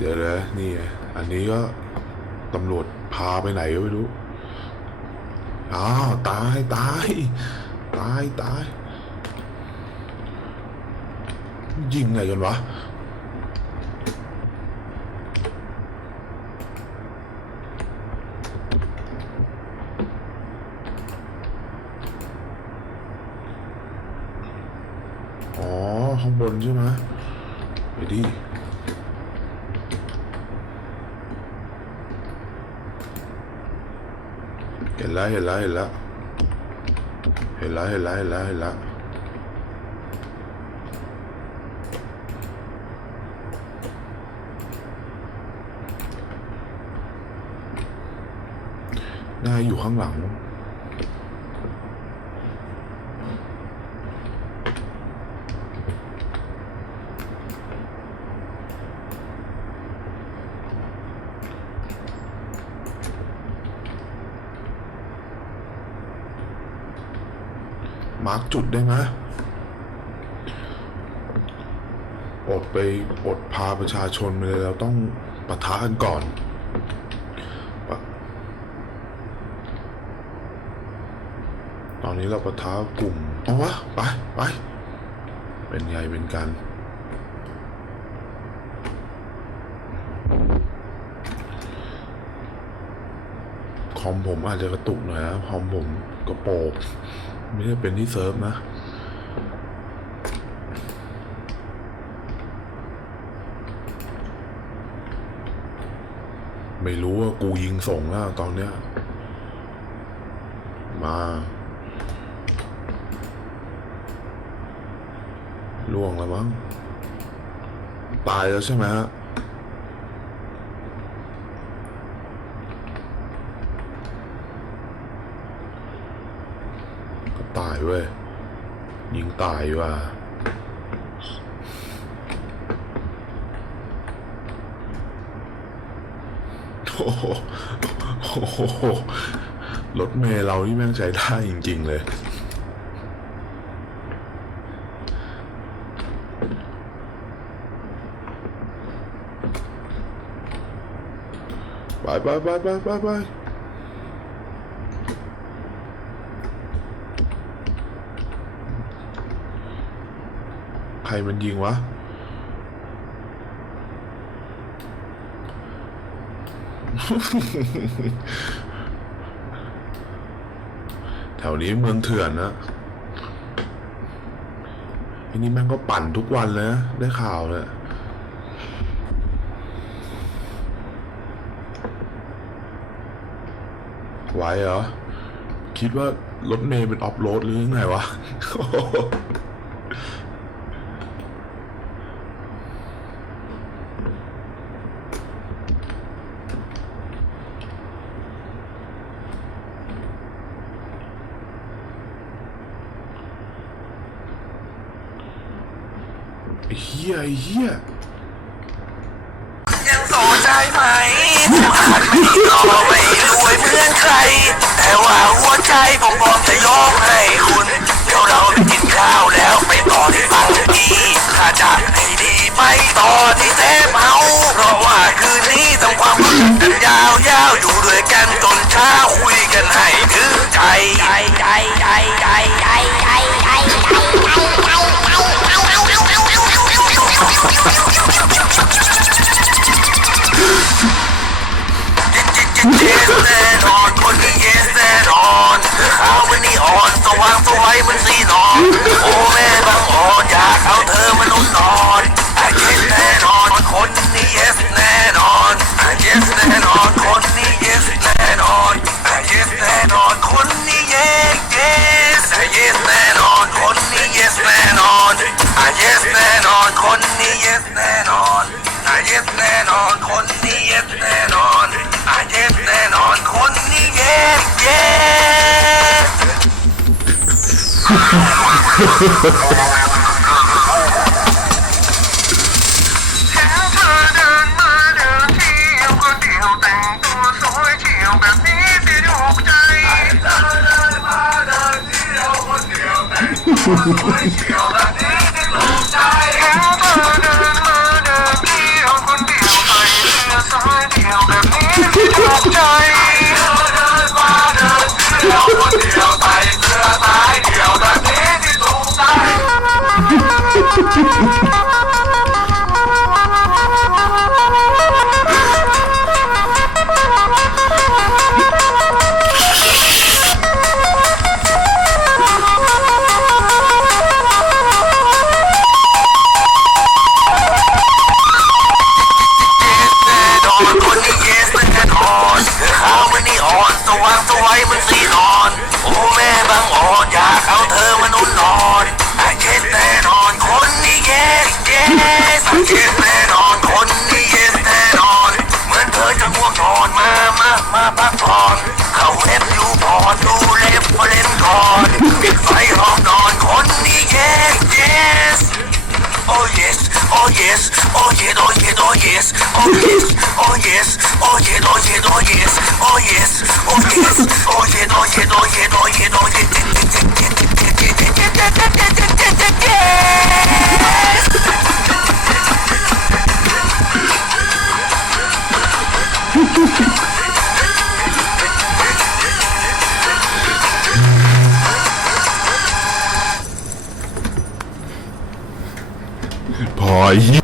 เดี๋ยวนะนี่ไงอันนี้ก็ตำรวจพาไปไหนก็ไม่รู้ อ้าว ตาย ตาย ตาย ตาย ยิงอะไรกันวะ อ๋อ ข้างบนใช่ไหมไปดิ เห็นแล้วเห็นแล้วเห็นแล้วเห็นแล้วเห็นแล้วเห็นแล้วเห็นแล้วน่าอยู่ข้างหลัง มาร์กจุดได้ไหมอดไปอดพาประชาชนไปเลยเราต้องปะทะกันก่อนตอนนี้เราปะทะกลุ่มเอาวะไปไปเป็นไงเป็นกัน คอมผมอาจจะกระตุกหน่อยนะคอมผมกระโปก ไม่ได้เป็นที่เซิร์ฟนะไม่รู้ว่ากูยิงส่งแล้วตอนเนี้ย มาล่วงแล้วมั้ง ตายแล้วใช่ไหมฮะ ก็ตาย เว้ย ยิงตายว่ะโอ้โหโอ้โหรถเมล์เรานี่แม่งใช้ได้จริง ๆ เลย ไปไปไปไปไปไป ครมันยิงวะแถวนี้เมืองเถื่อนนะอ้นี่แม่งก็ปั่นทุกวันเลยนะได้ข่าวเลยไหวเหรอ คิดว่ารถเมย์เป็นออฟโรดหรือยังไงวะ เฮียเฮียยังโสดได้ไหมอาจไม่หล่อไม่รวยเหมือนใคร แต่ว่าหัวใจผมพร้อมจะยกให้คุณเดี๋ยวเราไปกินข้าวแล้วไปต่อที่ฝั่งดีถ้าจะให้ดีไปต่อที่เซฟเฮาเพราะว่าคืนนี้ต้องความรู้สึกกันยาวยาวๆอยู่ด้วยกันจนเช้า เย็นแน่นอนคนนี้เย็นแน่นอนขาวมันนี่อ่อนสว่างสวยมันสีนอนโอ้แม่บางอ่อนอยากเอาเธอมานุ่นนอนอะเย็นแน่นอนคนนี้เย็นแน่นอนอะเย็นแน่นอนคนนี้เย็นแน่นอนอะเย็นแน่นอนคนนี้เย็นเย็นอะเย็นแน่นอนคนนี้เย็นแน่นอนอะเย็นแน่นอนคนนี้เย็นแน่นอนอะเย็นแน่นอนคนนี้เย็นแน่นอนอะเย็นแน่นอนคนนี้เย็นเย็นเห็นเธอเดินมาเดินเที่ยวคนเดียวแต่งตัวสวยเฉียวแบบนี้ที่ถูกใจเธอเดินมาเดินเที่ยวคนเดียวแต่งตัวสวยเฉียวแบบนี้ที่ถูกใจเห็นเธอ time. างสวยมันสีนอน โอ้แม่บางอ่อนอยากเอาเธอมานุ่นนอนแต่เย็นแน่นอนคนนี้เย็นเย็นเย็แน่นอนคนนี้เย็นแน่นอน เหมือนเธอจะง่วงนอนมามามาพักผ่อนเขาเล็บดูพอนดูเล็บพอเล็บก่อนปิดไฟห้องนอนคนนี้เย็นเย็นโอ้ yes o jest, o nie, o nie, o jest, o jest, o jest, o nie, o o jest, I.